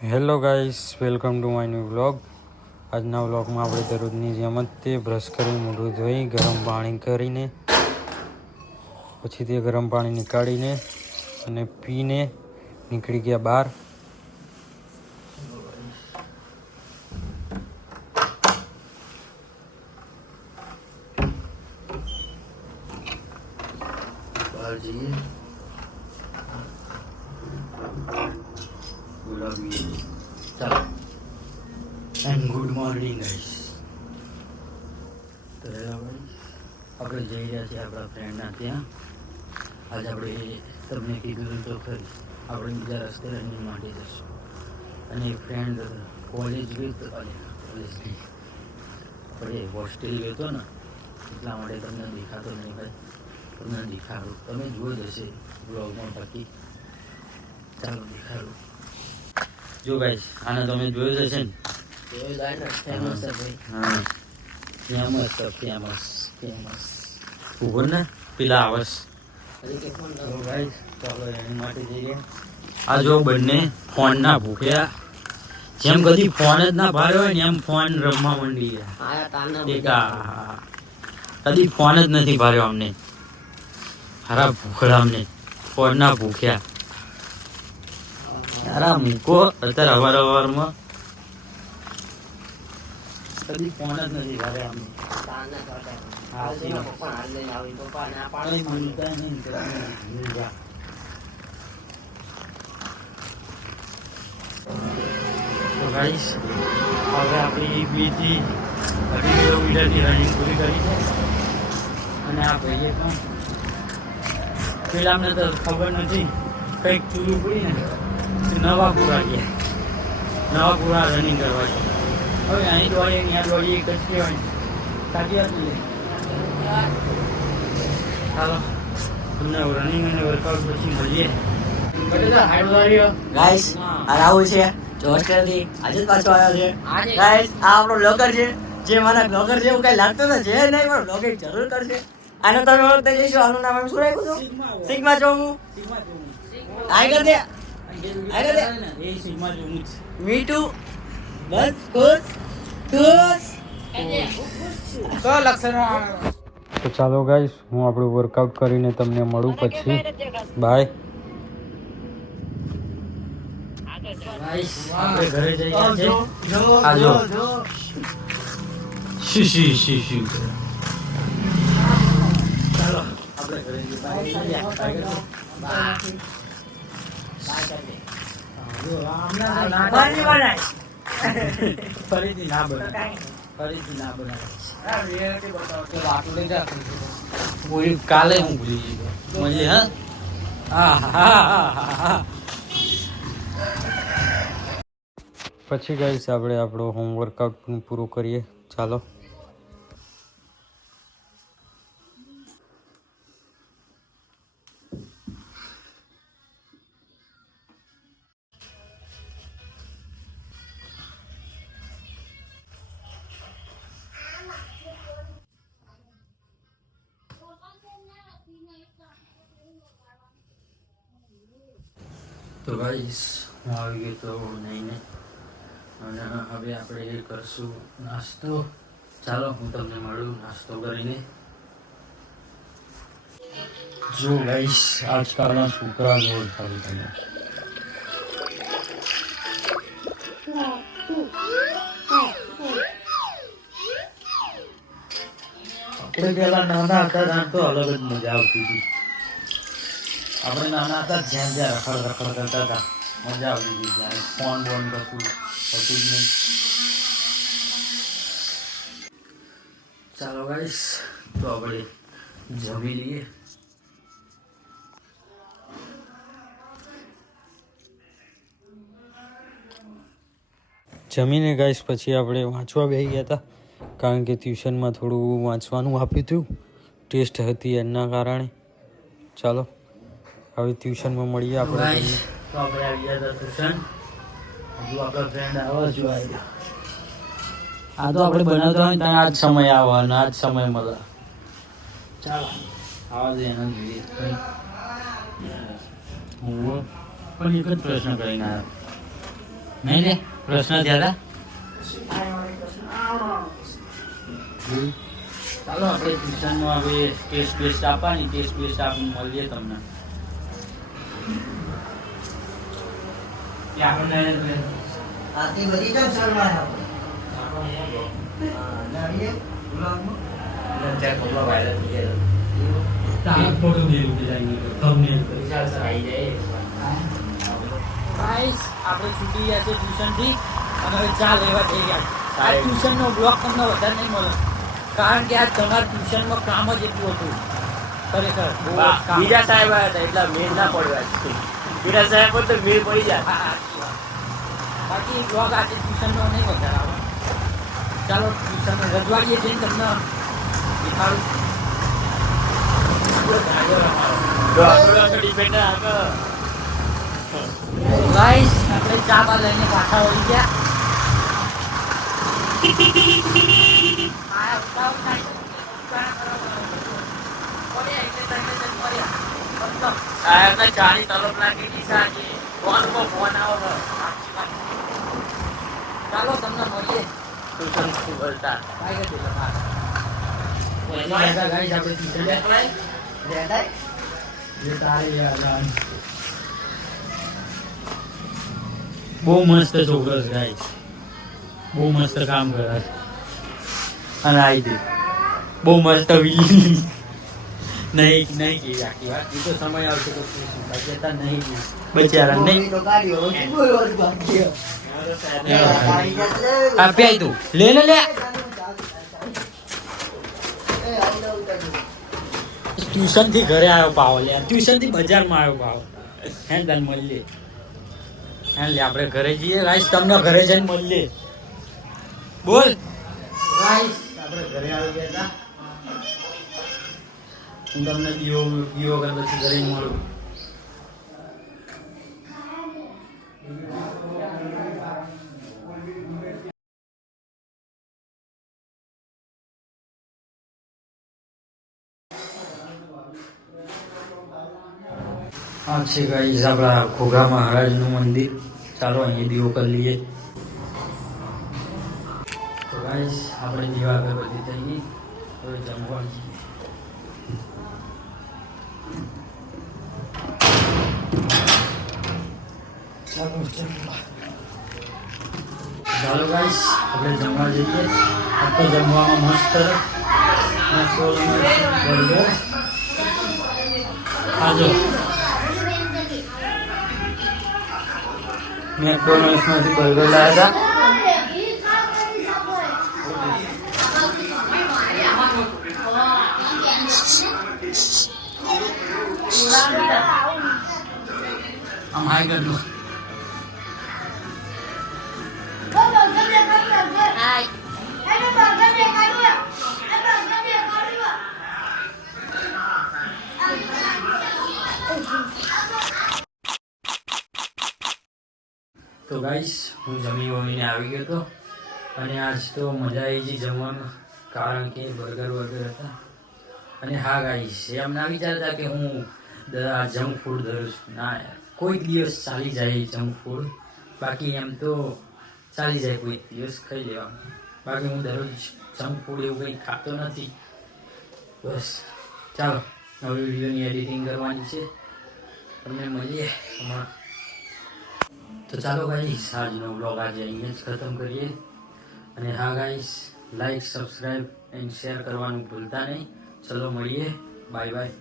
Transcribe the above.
Hello guys, welcome to my new vlog. આજના વ્લોગમાં આપણે દરરોજની જેમ જ તે બ્રશ કરી મોઢું ધોઈ ગરમ પાણી કરીને પછી તે ગરમ પાણી નીકાળીને અને પીને નીકળી ગયા બહાર. બહાર જઈએ બોલાવીએ. ચાલો. And good morning guys. તો આપણે જઈ રહ્યા છીએ આપણા ફ્રેન્ડના ત્યાં. આજે આપણે તમને કીધું તો ખરી આપણે બીજા રસ્તે રનિંગ માટે જશું. અને ફ્રેન્ડ કોલેજ ગઈ તો કોલેજ ગઈ આપણે હોસ્ટેલ ગયો હતો ને એટલા માટે તમને દેખાતો નહીં ભાઈ. તમને દેખાડું, તમે જોઈ જશે બ્લોગમાં બાકી. ચાલો દેખાડું. જો ગાઈસ આને તમે જોયું હશે ને. ફેમસ ઉભો ને પેલા આવસ. ચાલો એની માટે જઈએ. આ જો બંને ફોન ના ભૂખ્યા, જેમ કદી ફોન જ ના ભાર્યો હોય ને એમ ફોન રમવા માંડી ગયા. કદી ફોન જ નથી ભાર્યો અમને. હારા ભૂખડા અમને ફોન ના ભૂખ્યા. હારા મૂકો અત્યારે અવારમાં કદી ફોન જ નથી ભાર્યો અમને. ગાઈસ હવે આપણી 2 થી 2.5 કિલોમીટરની રનિંગ પૂરી કરી છે. અને આ ભાઈએ પણ પેલા અમને તો ખબર નથી, કંઈક ચૂલું પડી ને નવા પૂરા ગયા. નવા પૂરા રનિંગ કરવા છે. હવે અહીં દોડીએ ત્યાં દોડીએ એક જ કહેવાય. સાચી વાત ને? ચાલો તમને રનિંગ અને વર્કઆઉટ પછી મળીએ. ગાઈસ આ રાહુલ છે જો હોસ્ટેલથી આજે જ પાછો આવ્યો છે. ગાઈસ આ આપણો બ્લોગર છે. જે મારા બ્લોગર છે એવું કઈ લાગતું નથી. જે નહીં પણ બ્લોગિંગ જરૂર કરશે. આને તમે ઓળખતા જઈશું. આનું નામ એમ શું રાખ્યું હતું? સિગ્મા ચોમુ. આઈ કર દે. આઈ કર દે. એ સિગ્મા જોવું જ. મીઠું બસ ખુશ ખુશ. તો ચાલો ગાઈસ હું આપણું વર્કઆઉટ કરીને તમને મળું પછી. બાય. આપણે ઘરે જઈ રહ્યા છે. આજો શી ચાલો આપણે ઘરે જઈએ. ફરીથી ના બનાવે. કાલે હું ભૂલી ગયો મજે. હા પછી ગાઈસ આપણે આપણો હોમ વર્કઆઉટ પૂરું કરીએ. ચાલો. તો ગાઈસ હું આવી ગયો તો નહીં અને હવે આપણે કરશું નાસ્તો. ચાલો હું તમને મળું નાસ્તો કરીને. જો ગાઈસ આજકાલના છોકરા જો ખાલી તમે આપણે પેલા નાના હતા ત્યાં તો અલગ જ મજા આવતી હતી. આપણે નાના હતા જ્યાં જ્યાં રખડ કરતા હતા મજા આવતી હતી. જ્યારે ફોન બોન કશું હતું જ નહીં. ચાલો ગાઈસ તો આપણે જમી લઈએ. જમીને ગાઈસ પછી આપણે વાંચવા બેસી ગયા હતા. કારણ કે ટ્યુશનમાં થોડું વાંચવાનું આપ્યું હતું. ટેસ્ટ હતી એના કારણે. ચાલો હવે ટ્યુશનમાં મળીએ આપણે. તો આપણે આવી ગયા હતા ટ્યુશન. હજુ આપણા ફ્રેન્ડ આવા જો આવ્યા. આ તો આપણે બનાવતા હોય ત્યાં આ જ સમય આવવાનો, આ જ સમય મળે. ચાલો આવા દે એના જોઈએ. હું પણ એક જ પ્રશ્ન કરીને આવ્યો. નહીં લે પ્રશ્ન થયા હતા ચાલો આપણે ટ્યુશનમાં હવે ટેસ્ટ બેસ્ટ આપવાની ટેસ્ટ બેસ્ટ આપીને મળીએ તમને આથી બધી કેમ શરમાય આપણે ફોટો મેળવું આપણે છૂટી ગયા છે ટ્યુશન થી અને હવે ચા લેવા જઈ ગયા આ ટ્યુશન નો બ્લોક તમને વધારે નહીં મળે કારણ કે આ તમારા ટ્યુશન માં કામ જ એટલું હતું ખરેખર બહુ જ કામ. બીજા સાહેબ આવ્યા હતા એટલા મેળ ના પડવા બીજા સાહેબ પર તો મેળ પડી જાય હા, સાચી વાત. બાકી બ્લોગ આજે ટ્યુશન નો નહીં વધારે આવે ચાલો ટ્યુશન રજવાડીએ જઈને તમને દેખાડું ગાઈસ આપણે ચા બા લઈને પાછા વળી ગયા ચાની તલબ લાગી દીધી ફોન આવો ચાલો તમને મળીએ ટ્યુશન બોલતા ગાઈસ આપણે ટ્યુશન બહુ મસ્ત છોકરો છે ગાઈસ બહુ મસ્ત કામ કરે છે અને આવી દે બહુ મસ્ત વિલી નહીં નહીં કે આખી વાત એ તો સમય આવશે તો પૂછું બાકી અત્યારે નહીં બચારા નહીં આપ્યા તું લે લે લે ટ્યુશન થી ઘરે આવ્યો પાવો લે ટ્યુશન થી બજારમાં આવ્યો પાવો હે તને મળીએ હે લે આપણે ઘરે જઈએ ગાઈસ તમને ઘરે જઈને મળીએ બોલ ગાઈસ આપણે ઘરે આવી ગયા હતા હું તમને દીવો પછી ઘરે મળું આ છે ગાઈસ આપણા ઘોઘા મહારાજનું મંદિર ચાલો અહીંયા દીવો કરી લઈએ તો ગાઈસ આપણે દીવા અગરબત્તી થઈ ગઈ હવે જમવા જઈએ ચાલો ગાઈસ આપણે જમવા જઈએ આ તો જમવામાં મસ્ત બર્ગર ખાજો મેકડોનલ્ડ્સમાંથી બર્ગર લાવ્યા હતા આમ હાય કરજો તો ગાઈસ હું જમી વમીને આવી ગયો હતો અને આજ તો મજા આવી ગઈ જમવાનું કારણ કે બર્ગર હતા અને હા ગાઈસ એમ ના વિચારતા કે હું જંક ફૂડ ધરું છું ના યાર કોઈક દિવસ ચાલી જાય જંક ફૂડ બાકી એમ તો ચાલી જાય કોઈક દિવસ ખાઈ લેવાનું બાકી હું દરરોજ જંક ફૂડ એવું કંઈ ખાતો નથી બસ ચાલો હવે વિડીયોની એડિટિંગ કરવાની છે તમને મળીએ હમણાં તો ચાલો ગાઈસ આજનો બ્લોગ આજે અહીંયા જ ખતમ કરીએ અને હા guys like subscribe and share કરવાનું ભૂલતા નહીં ચલો મળીએ બાય બાય